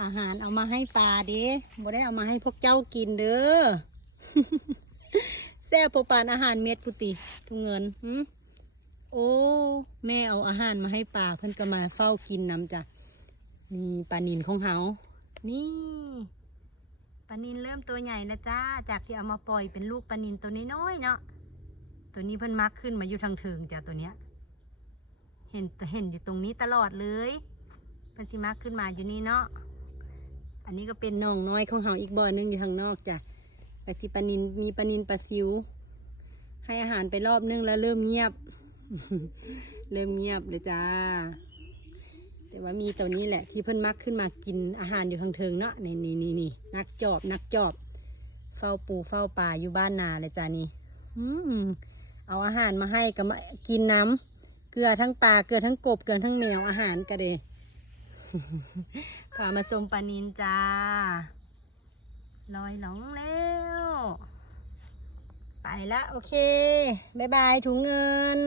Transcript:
อาหารเอามาให้ปลาเด้บ่ได้เอามาให้พวกเจ้ากินเด้อ แซ่บปานอาหารเม็ดพุติทุกเงินโอ้แม่เอาอาหารมาให้ปลาเพิ่นก็มาเฝ้ากินน้ำจ้ะนี่ปลานิลของเฮานี่ปลานิลเริ่มตัวใหญ่แล้วจ้าจากที่เอามาปล่อยเป็นลูกปลานิลตัวน้อยๆเนาะตัวนี้เพิ่นมักขึ้นมาอยู่ทางเถิงจ้ะตัวเนี้ยเห็นอยู่ตรงนี้ตลอดเลยเพิ่นสิมักขึ้นมาอยู่นี่เนาะอันนี้ก็เป็นน้องน้อยของเฮาอีกบ่อนึงอยู่ทางนอกจ้ะแต่ที่ปลานิลมีปลานิลปลาซิวให้อาหารไปรอบนึงแล้วเริ่มเงียบ เริ่มเงียบเลยจ้าแต่ว่ามีตัวนี้แหละที่เพิ่นมักขึ้นมากินอาหารอยู่ทางเทิงเนาะนี่นักจอบเฝ้าปูเฝ้าปลาอยู่บ้านนาเลยจ้านี่เอาอาหารมาให้ก็มากินน้ำเกลือทั้งปลาเกลือทั้งกบเกลือทั้งแมวอาหารก็เด้ พามาส้มปลานิลจ้าลอยหลงแล้วไปละโอเคบ๊ายบายถุงเงิน